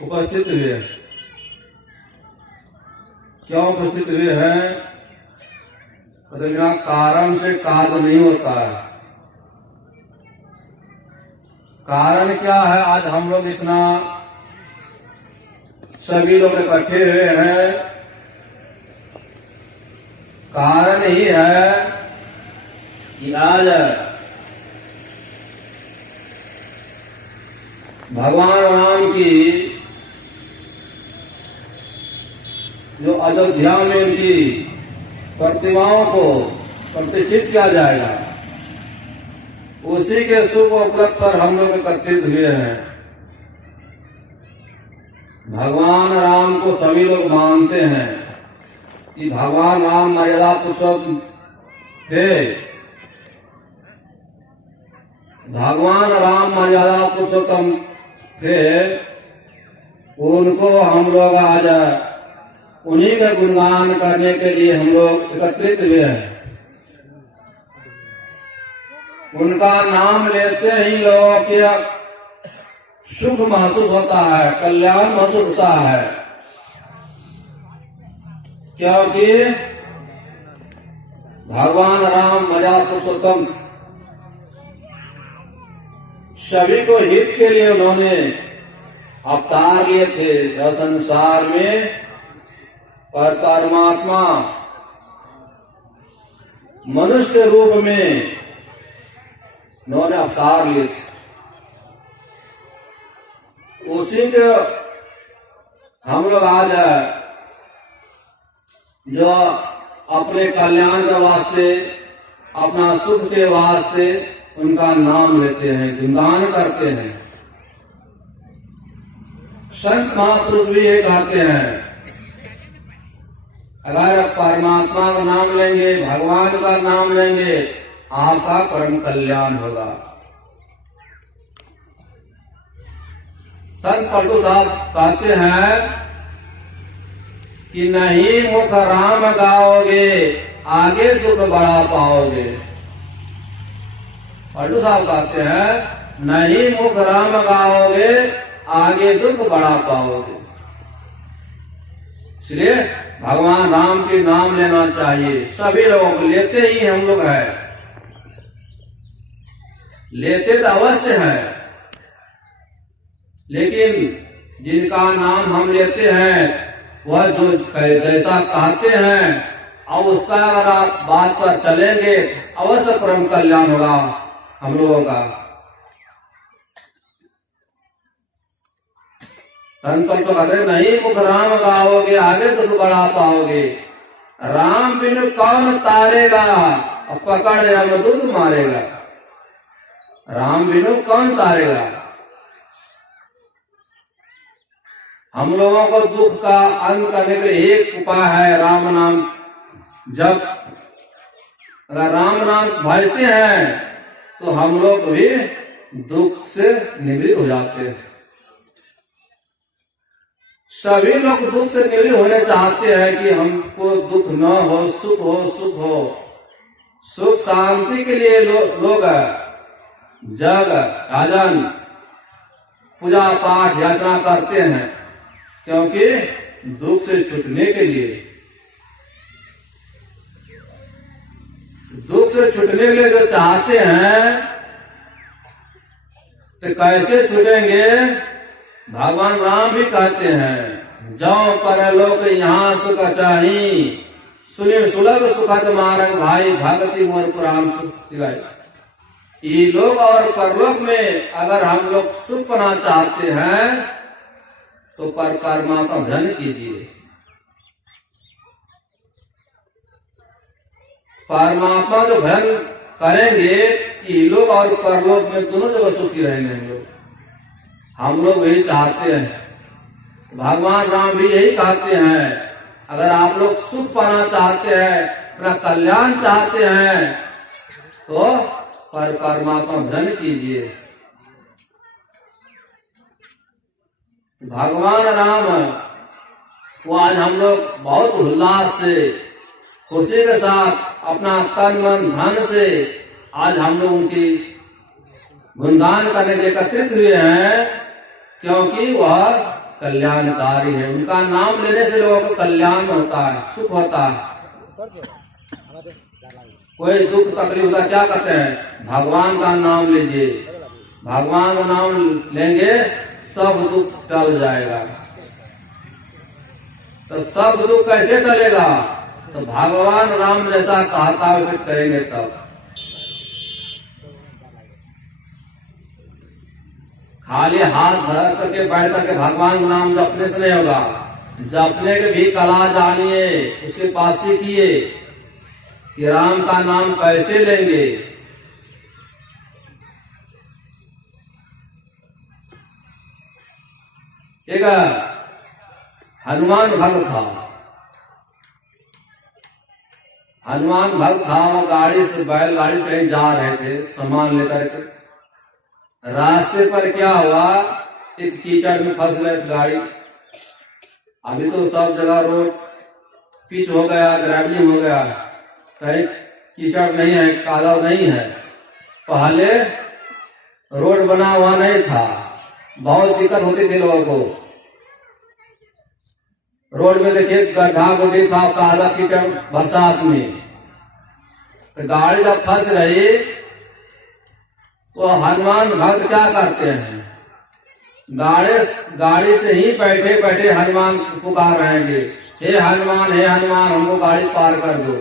उपस्थित हुए। क्यों उपस्थित हुए हैं? तो बिना कारण से कार्य नहीं होता है। कारण क्या है? आज हम लोग इतना सभी लोग इकट्ठे हुए हैं, कारण ही है कि आज भगवान राम की जो अयोध्या में उनकी प्रतिमाओं को प्रतिष्ठित किया जाएगा, उसी के शुभ उपलक्ष्य पर हम लोग एकत्रित हुए हैं। भगवान राम को सभी लोग मानते हैं कि भगवान राम मर्यादा पुरुषोत्तम थे। भगवान राम मर्यादा पुरुषोत्तम थे, उनको हम लोग आज उन्हीं का गुणगान करने के लिए हम लोग एकत्रित हुए हैं। उनका नाम लेते ही लोगों के सुख महसूस होता है, कल्याण महसूस होता है, क्योंकि भगवान राम मर्यादा पुरुषोत्तम सभी को हित के लिए उन्होंने अवतार लिए थे। संसार में पर परमात्मा मनुष्य के रूप में उन्होंने अवतार लिए थे। उसी के हम लोग आज जो अपने कल्याण के वास्ते, अपना सुख के वास्ते उनका नाम लेते हैं, गुणगान करते हैं। संत महापुरुष भी ये कहते हैं, अगर परमात्मा का नाम लेंगे, भगवान का नाम लेंगे, आपका परम कल्याण होगा। संत पलटू साहब कहते हैं कि नहीं मुख राम गाओगे, आगे दुख बड़ा पाओगे। पलटू साहब कहते हैं नहीं मुख राम गाओगे, आगे दुख बड़ा पाओगे। इसलिए भगवान राम के नाम लेना चाहिए। सभी लोगों को लेते ही हम लोग हैं, लेते तो अवश्य हैं, लेकिन जिनका नाम हम लेते हैं वह जो जैसा कहते हैं और उसका अगर आप बात पर चलेंगे, अवश्य परम कल्याण होगा हम लोगों का। संत तो कहते नहीं मुख राम गाओगे, आगे तो बढ़ा पाओगे। राम बिनु कौन तारेगा, और पकड़ यमदूत मारेगा। राम बिनु कौन तारेगा। हम लोगों को दुख का अंत करने के लिए एक उपाय है, राम नाम जब अगर राम नाम भजते हैं तो हम लोग भी दुख से निवृत्त हो जाते हैं। सभी लोग दुख से निवृत्त होने चाहते हैं कि हमको दुख न हो, सुख हो, सुख हो। सुख शांति के लिए लोग जग भजन पूजा पाठ याचना करते हैं, क्योंकि दुख से छूटने के लिए। दुख से छूटने के लिए जो चाहते हैं तो कैसे छूटेंगे? भगवान राम भी कहते हैं जाओ परलोक यहाँ सुख चाही, सुनि सुलभ सुखद मार्ग भाई भगति मोर पुराण सुख दिलाई। ये लोग और परलोक में अगर हम लोग सुख पाना चाहते हैं तो पर परमात्मा धन कीजिए। परमात्मा जो धन करेंगे, ये लोग और परलोक में दोनों जगह सुखी रहेंगे। हम लोग यही चाहते हैं। भगवान राम भी यही कहते हैं, अगर आप लोग सुख पाना चाहते हैं, अपना कल्याण चाहते हैं, तो पर परमात्मा धन कीजिए। भगवान राम को आज हम लोग बहुत उल्लास से, खुशी के साथ, अपना तन मन धन से आज हम लोग उनकी गुणगान करने के लिए एकत्रित हुए हैं, क्योंकि वह कल्याणकारी है। उनका नाम लेने से लोगों को कल्याण होता है, सुख होता है। कोई दुख तकलीफ होता क्या करते हैं, भगवान का नाम लीजिए, भगवान का नाम लेंगे सब दुख टल जाएगा। तो सब दुख कैसे टलेगा, तो भगवान राम जैसा कहता वैसे करेंगे तब। खाली हाथ धर करके बैठ करके भगवान का नाम जपने से नहीं होगा, जपने के भी कला जानिए, उसके पास सीखिए कि राम का नाम कैसे लेंगे। एक हनुमान भक्त था, हनुमान भक्त था, वो गाड़ी से बैलगाड़ी से कहीं जा रहे थे सामान लेकर के। रास्ते पर क्या हुआ, एक कीचड़ में फंस गई गाड़ी। अभी तो सब जगह रोड पिच हो गया, ग्रेवलिंग हो गया, कहीं कीचड़ नहीं है, कादव नहीं है। पहले रोड बना हुआ नहीं था, बहुत दिक्कत होती थी लोगों को। रोड में देखिए गड्ढा गुड्ढी था, काला कीचड़ बरसात में। तो गाड़ी जब फंस रही तो हनुमान भक्त क्या करते हैं, गाड़ी से ही बैठे बैठे हनुमान पुकार रहेंगे, हे हनुमान हमको गाड़ी पार कर दो।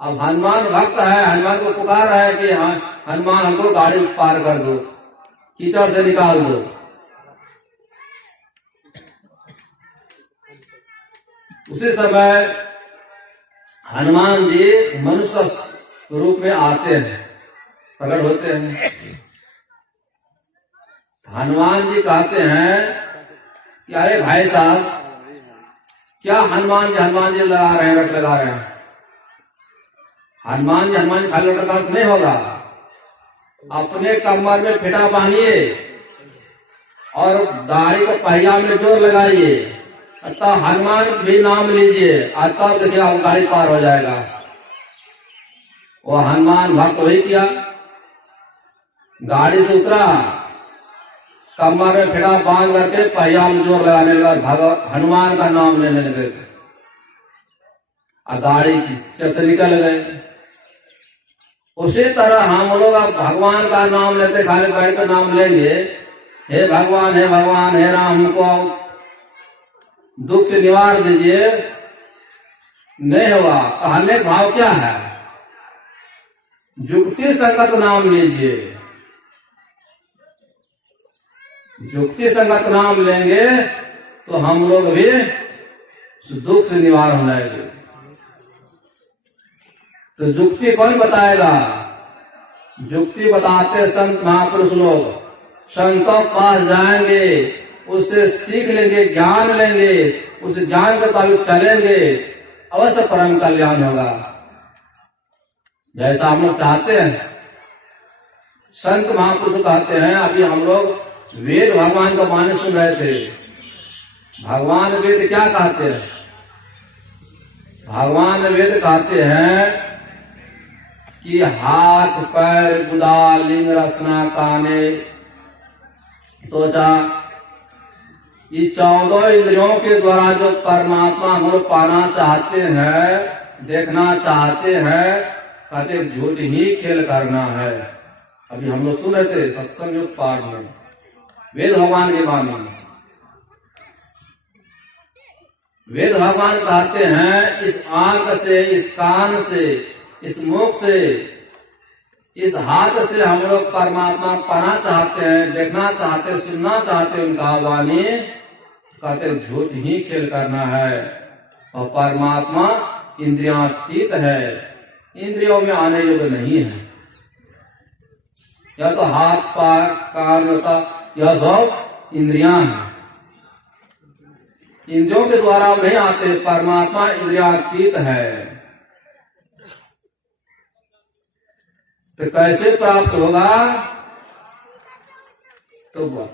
अब हनुमान भक्त है, हनुमान को पुकार रहा है कि हनुमान हमको गाड़ी पार कर दो, कीचड़ से निकाल दो। उसी समय हनुमान जी मनुष्य रूप में आते हैं, प्रकट होते हैं। हनुमान जी कहते हैं कि अरे भाई साहब, क्या हनुमान जी लगा रहे हैं, रट लगा रहे हैं। हनुमान जी खाली रट लगाने से नहीं होगा, अपने कमर में फेटा बांधिए और गाड़ी को पहिया में जोर लगाइए, तब हनुमान भी नाम लीजिए, तब देखिए आप गाड़ी पार हो जाएगा। वो हनुमान भक्त वही किया, गाड़ी से उतरा, कमर में फेटा बांध करके पहिया में जोर लगाने लगा, हनुमान का नाम लेने लगे और गाड़ी से निकल गए। उसी तरह हम लोग अब भगवान का नाम लेते, खाली बैठ कर नाम लेंगे, हे भगवान हे राम, हमको दुख से निवार दीजिए, नहीं होगा। कहने का भाव क्या है, युक्ति संगत नाम लीजिए, युक्ति संगत नाम लेंगे तो हम लोग भी दुख से निवार हो जाएंगे। तो युक्ति कौन बताएगा, युक्ति बताते संत महापुरुष लोग। संतों के पास जाएंगे, उससे सीख लेंगे, ज्ञान लेंगे, उस ज्ञान के मुताबिक चलेंगे, अवश्य परम कल्याण होगा, जैसा हम लोग चाहते हैं। संत महापुरुष कहते हैं, अभी हम लोग वेद भगवान का वाणी सुन रहे थे। भगवान वेद क्या कहते हैं, भगवान वेद कहते हैं कि हाथ पैर गुदा लिंग रसना काने त्वचा, ये 14 इंद्रियों के द्वारा जो परमात्मा हम लोग पाना चाहते हैं, देखना चाहते हैं, कहते झूठ ही खेल करना है। अभी हम लोग सुन रहे थे सत्संग युग पाठ में वेद भगवान के वाणी में। वेद भगवान कहते हैं, इस आंख से, इस कान से, इस मुख से, इस हाथ से हम लोग परमात्मा पाना चाहते हैं, देखना चाहते, सुनना चाहते, उनका वाणी, कहते झूठ ही खेल करना है। और परमात्मा इंद्रियातीत है, इंद्रियों में आने योग्य नहीं है। यह तो हाथ पैर कान होता, यह सब इंद्रियां हैं, इंद्रियों के द्वारा नहीं आते, परमात्मा इंद्रियातीत है। तो कैसे प्राप्त होगा, तो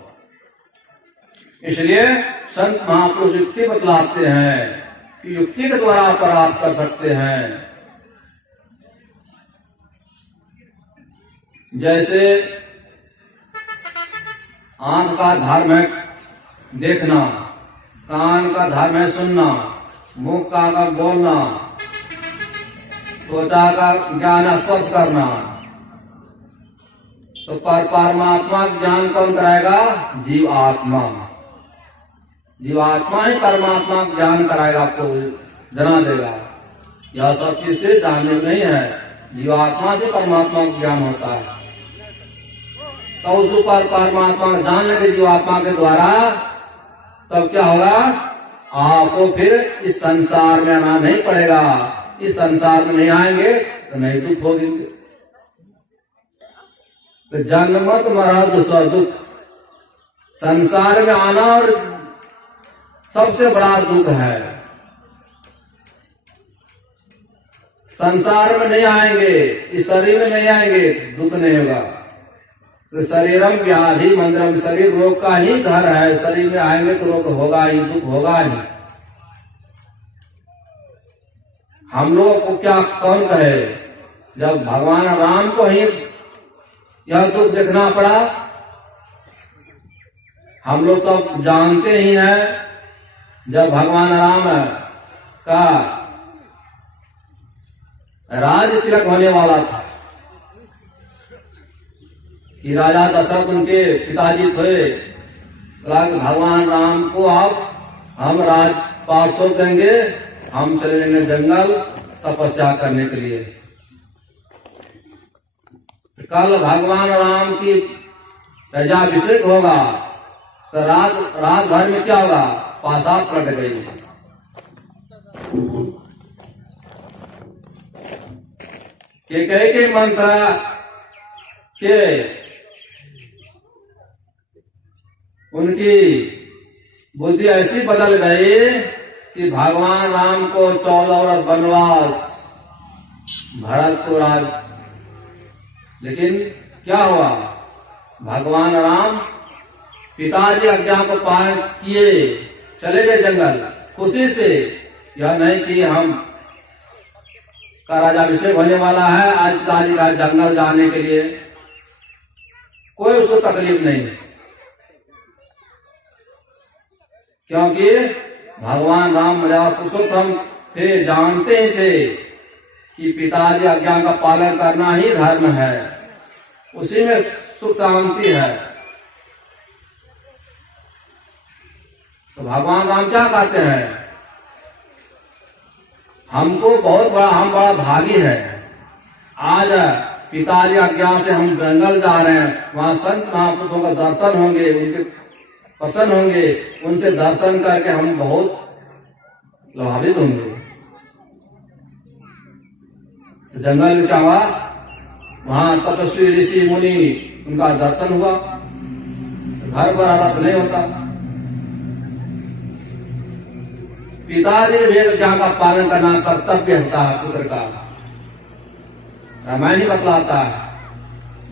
इसलिए संत महापुरुष युक्ति बतलाते हैं कि युक्ति के द्वारा प्राप्त कर सकते हैं। जैसे आंख का धर्म है देखना, कान का धर्म है सुनना, मुख का बोलना, त्वचा का ज्ञान स्पर्श करना। तो परमात्मा ज्ञान कौन कराएगा? जीवात्मा। जीवात्मा ही परमात्मा ज्ञान कराएगा, आपको जना देगा। यह सब चीज से जानने नहीं है, जीवात्मा से परमात्मा ज्ञान होता है। तो उस ऊपर परमात्मा जान लेंगे जीवात्मा के द्वारा, तब क्या होगा? आपको फिर इस संसार में आना नहीं पड़ेगा। इस संसार में नहीं आएंगे तो नहीं दुख होगी। तो जन्म मत मरा दूसरा दुख, संसार में आना और सबसे बड़ा दुख है। संसार में नहीं आएंगे, इस शरीर में नहीं आएंगे, दुख नहीं होगा। तो शरीरम व्याधि मंदिरम, शरीर रोग का ही घर है। शरीर में आएंगे तो रोग होगा ही, दुख होगा ही। हम लोगों को क्या कौन कहे, जब भगवान राम को ही यह दुख देखना पड़ा। हम लोग सब जानते ही हैं, जब भगवान राम का राज तिलक होने वाला था कि राजा दशरथ उनके पिताजी थे, भगवान राम को आप हम राज पार्षद देंगे, हम चले जाएंगे जंगल तपस्या करने के लिए। कल भगवान राम की राजाभिषेक होगा, तो रात भर में क्या होगा? पासा पलट गई। के मंत्र के उनकी बुद्धि ऐसी बदल गई कि भगवान राम को 14 वर्ष वनवास, भरत को राज। लेकिन क्या हुआ? भगवान राम पिताजी आज्ञा को पालन किए, चले गए जंगल खुशी से। यह नहीं कि हम का राजाभिषेक होने वाला है, आज पिताजी का जंगल जाने के लिए, कोई उसको तकलीफ नहीं, क्योंकि भगवान राम मर्यादा पुरुषोत्तम थे, जानते ही थे कि पिताजी आज्ञा का पालन करना ही धर्म है, उसी में सुख शांति है। तो भगवान राम क्या कहते हैं? हमको बहुत बड़ा, हम बड़ा भागी है। आज पिताजी आज्ञा से हम जंगल जा रहे हैं, वहां संत महापुरुषों का दर्शन होंगे, उनके प्रसन्न होंगे, उनसे दर्शन करके हम बहुत लाभान्वित होंगे। तो जंगल में क्या हुआ? वहां तपस्वी ऋषि मुनि, उनका दर्शन हुआ। घर पर आना तो नहीं होता। पिताजी के आज्ञा का पालन करना कर्तव्य होता है पुत्र का। रामायण ही बतलाता है,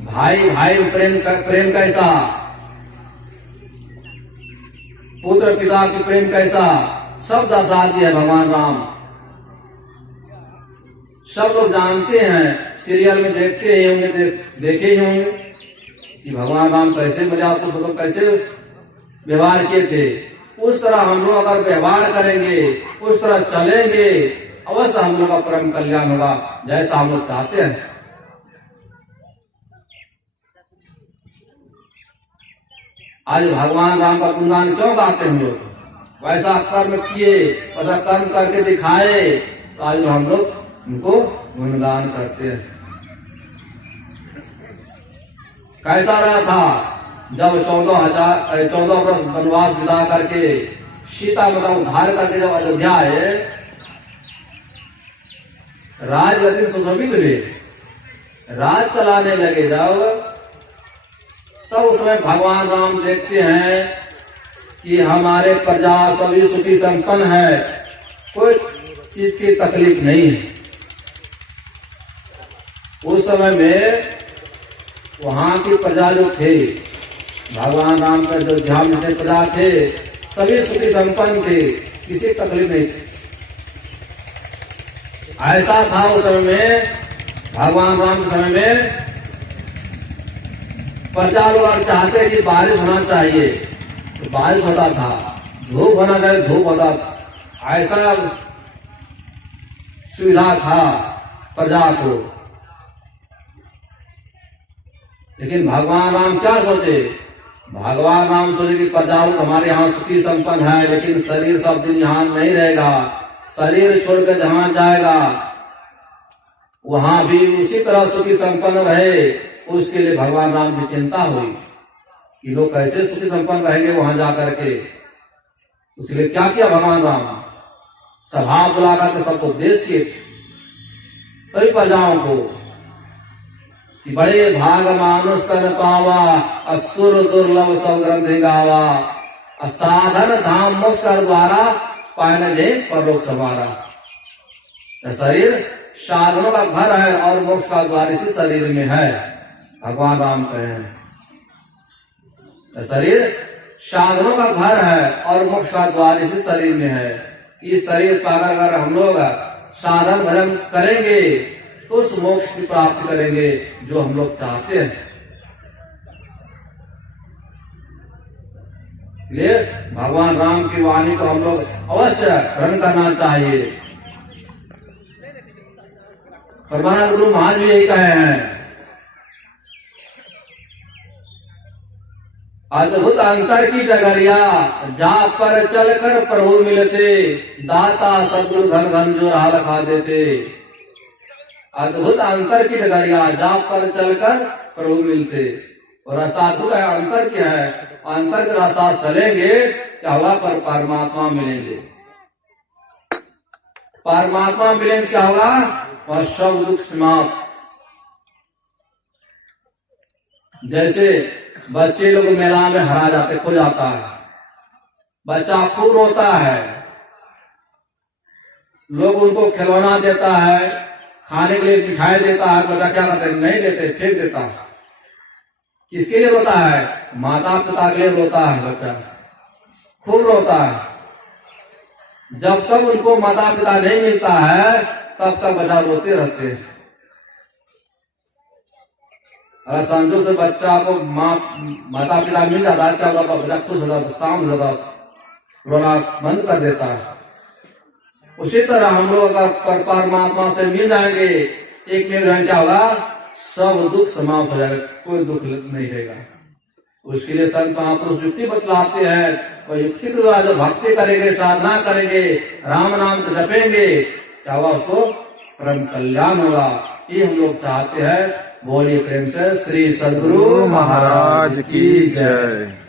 भाई भाई प्रेम कैसा, पुत्र पिता की प्रेम कैसा, सब दर्शा दिया भगवान राम। सब लोग जानते हैं, सीरियल में देखते ही होंगे, देखे ही होंगे कि भगवान राम कैसे मर्यादा पुरुषों कैसे व्यवहार किए थे। उस तरह हम लोग अगर व्यवहार करेंगे, उस तरह चलेंगे, अवश्य हम लोग का परम कल्याण होगा, जैसा हम लोग चाहते हैं। आज भगवान राम का गुणगान क्यों गाते हम लोग? वैसा कर्म किए, वैसा कर्म करके दिखाए, तो आज हम लोग उनको गुणगान करते हैं। कैसा रहा था जब 14 वर्ष वनवास बिता करके सीता माता उद्धार करके जब अयोध्या आए, राजगद्दी सुशोभित हुए, राज चलाने लगे जब, तब उसमें भगवान राम देखते हैं कि हमारे प्रजा सभी सुखी संपन्न है, कोई चीज की तकलीफ नहीं है। उस समय में वहां की प्रजा जो थे, भगवान राम के जो ध्यान में प्रजा थे, सभी सुखी संपन्न थे, किसी तकलीफ नहीं थी। ऐसा था उस समय में, भगवान राम के समय में प्रजा लोग चाहते कि बारिश होना चाहिए तो बारिश होता था, धूप होना चाहिए धूप होता था, ऐसा सुविधा था प्रजा को। लेकिन भगवान राम क्या सोचे? भगवान राम सोचे कि प्रजा हमारे यहाँ सुखी संपन्न है, लेकिन शरीर सब दिन यहाँ नहीं रहेगा, शरीर छोड़कर जहाँ जाएगा वहां भी उसी तरह सुखी संपन्न रहे। उसके लिए भगवान राम की चिंता हुई कि लोग कैसे सुखी संपन्न रहेंगे वहां जाकर के। उसके क्या किया भगवान राम? सभा बुलाकर के सबको उपदेश किए कई प्रजाओं को कि बड़े भाग मानुष तन पावा, असुर दुर्लभ सब ग्रंथि गावा, असाधन धाम मोक्ष कर द्वारा पाने ले परलोक सवारा। शरीर साधनों का घर है और मोक्ष का द्वार इसी शरीर में है, भगवान राम कहे। शरीर साधनों का घर है और मोक्ष का द्वार इसी शरीर में है। इस शरीर पाकर अगर हम लोग साधन भजन करेंगे तो उस मोक्ष की प्राप्ति करेंगे जो हम लोग चाहते हैं। इसलिए भगवान राम की वाणी को हम लोग अवश्य ग्रहण करना चाहिए। परमानंद गुरु महाराज भी यही कहे हैं, अद्भुत अंतर की डगरिया जा पर चलकर प्रभु मिलते, दाता सदगुरु धन धन जो राह रखा देते। अद्भुत अंतर की डगरिया जा पर चलकर प्रभु मिलते। और असाधु है अंतर क्या है? अंतर के रास्ता चलेंगे क्या होगा? पर परमात्मा मिलेंगे। परमात्मा मिलेंगे क्या होगा? और सब दुख समाप्त। जैसे बच्चे लोग मेला में हरा जाते, खो जाता है, बच्चा खूब रोता है, लोग उनको खिलौना देता है, खाने के लिए मिठाई देता है, बच्चा क्या करते? नहीं लेते, फेंक देता है। किसके लिए रोता है? माता पिता के लिए रोता है। बच्चा खूब रोता है। जब तक उनको माता पिता नहीं मिलता है तब तक बच्चा रोते रहते हैं। अगर समझो से बच्चा को माता पिता मिल जाता है क्या होगा? बच्चा खुश हो जाता, शांत हो जाता, रोना बंद कर देता है। उसी तरह हम लोग अगर परमात्मा से मिल जाएंगे, एक मिनट क्या होगा? सब दुख समाप्त हो जाएगा, कोई दुख नहीं रहेगा। उसके लिए संत महापुरुष युक्ति बतलाते हैं, और युक्ति के द्वारा जो भक्ति करेंगे, साधना करेंगे, राम नाम को जपेंगे, क्या होगा? उसको परम कल्याण होगा। ये हम लोग चाहते हैं। बोलिए प्रेम से श्री सद्गुरु महाराज की जय।